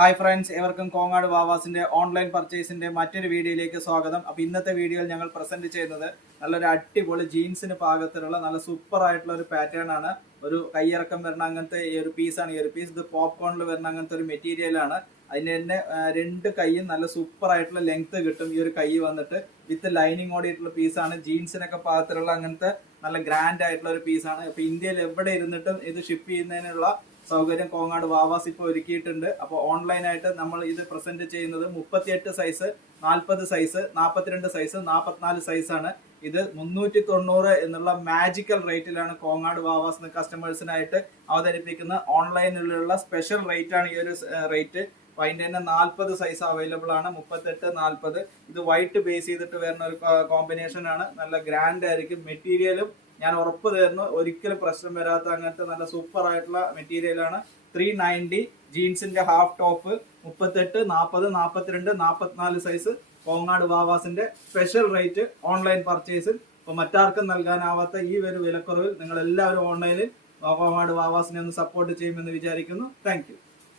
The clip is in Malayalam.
ഹായ് ഫ്രണ്ട്സ്, ഏവർക്കും കോങ്ങാട് വാവാസിന്റെ ഓൺലൈൻ പർച്ചേസിന്റെ മറ്റൊരു വീഡിയോയിലേക്ക് സ്വാഗതം. അപ്പോൾ ഇന്നത്തെ വീഡിയോയിൽ ഞങ്ങൾ പ്രസന്റ് ചെയ്യുന്നത് നല്ലൊരു അടിപൊളി ജീൻസിന് പാകത്തിലുള്ള നല്ല സൂപ്പർ ആയിട്ടുള്ള ഒരു പാറ്റേൺ ആണ്. ഒരു കയ്യിറക്കം വരുന്ന അങ്ങനത്തെ ഈ ഒരു പീസാണ്. ഈ ഒരു പീസ് ഇത് പോപ്കോണിൽ വരുന്ന അങ്ങനത്തെ ഒരു മെറ്റീരിയലാണ്. അതിന് തന്നെ രണ്ട് കൈയും നല്ല സൂപ്പർ ആയിട്ടുള്ള ലെങ്ത് കിട്ടും. ഈ ഒരു കൈ വന്നിട്ട് വിത്ത് ലൈനിങ് ഓടിയിട്ടുള്ള പീസാണ്. ജീൻസിനൊക്കെ പാകത്തിലുള്ള അങ്ങനത്തെ നല്ല ഗ്രാൻഡ് ആയിട്ടുള്ള ഒരു പീസാണ്. അപ്പൊ ഇന്ത്യയിൽ എവിടെ ഇരുന്നിട്ടും ഇത് ഷിപ്പ് ചെയ്യുന്നതിനുള്ള സൗകര്യം കോങ്ങാട് വാവാസ് ഇപ്പോൾ ഒരുക്കിയിട്ടുണ്ട്. അപ്പോൾ ഓൺലൈനായിട്ട് നമ്മൾ ഇത് പ്രസന്റ് ചെയ്യുന്നത് 38 സൈസ്, 40 സൈസ്, 42 സൈസ്, 44 സൈസാണ്. ഇത് 390 എന്നുള്ള മാജിക്കൽ റേറ്റിലാണ് കോങ്ങാട് വാവാസ് കസ്റ്റമേഴ്സിനായിട്ട് അവതരിപ്പിക്കുന്ന ഓൺലൈനിലുള്ള സ്പെഷ്യൽ റേറ്റ് ആണ് ഈ ഒരു റേറ്റ്. അതിന്റെ തന്നെ 40 സൈസ് അവൈലബിൾ ആണ്. 38, 40. ഇത് വൈറ്റ് ബേസ് ചെയ്തിട്ട് വരുന്ന ഒരു കോമ്പിനേഷൻ ആണ്. നല്ല ഗ്രാൻഡ് ആയിരിക്കും. മെറ്റീരിയലും ഞാൻ ഉറപ്പ് തരുന്നു ഒരിക്കലും പ്രശ്നം വരാത്ത അങ്ങനത്തെ നല്ല സൂപ്പർ ആയിട്ടുള്ള മെറ്റീരിയലാണ്. 390 ജീൻസിന്റെ ഹാഫ് ടോപ്പ്. 38, 40, 42, 44 സൈസ് കോങ്ങാട് വാവാസിന്റെ സ്പെഷ്യൽ റേറ്റ് ഓൺലൈൻ പർച്ചേസിൽ. അപ്പൊ മറ്റാർക്കും നൽകാനാവാത്ത ഈ ഒരു വിലക്കുറവിൽ നിങ്ങൾ എല്ലാവരും ഓൺലൈനിൽ കോങ്ങാട് വാവാസിനെ ഒന്ന് സപ്പോർട്ട് ചെയ്യുമെന്ന് വിചാരിക്കുന്നു. Thank you.